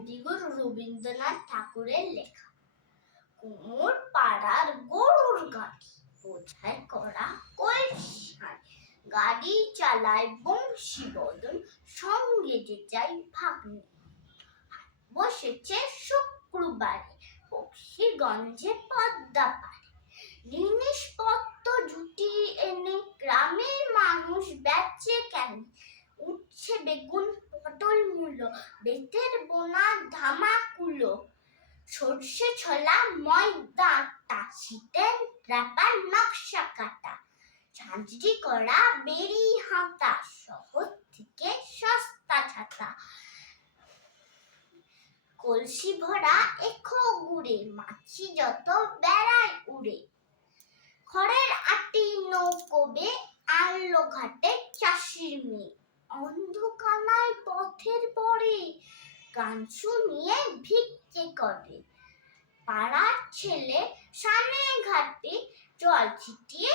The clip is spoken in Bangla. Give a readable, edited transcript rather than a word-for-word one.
কবিগুরু রবীন্দ্রনাথ ঠাকুরের লেখা। কুমোর পাড়ার গরুর গাড়ি, বোঝাই করা কলসি হাঁড়ি, গাড়ি চালায় বংশী বদন, সঙ্গে যে যাই ভাগ্নে। বসেছে শুক্রবারে, বক্সিগঞ্জে পদ্মা পারে, জিনিসপত্র জুটিয়ে এনে গ্রামের মানুষ বেচে কেন। উচ্ছে বেগুন পটল মূলো, বেতের বোনা ধামাকুলো, সর্ষে ছোলা ময়দা আটা, শীতের রাপার নকশা কাটা, ঝাঁঝরি করা বেরি হাতা, শহর থেকে সস্তা ছাতা। কলসি ভরা এখো গুড়ে, মাছি যত বেড়ায় উড়ে। খড়ের আটি নৌকোবে, আনলো ঘাটে চাষির মেয়ে। অন্ধকানায় পথের পরে, গান শুনিয়ে ভিক্ষে করে। পাড়ার ছেলে সানে ঘাটে, জল ছিটিয়ে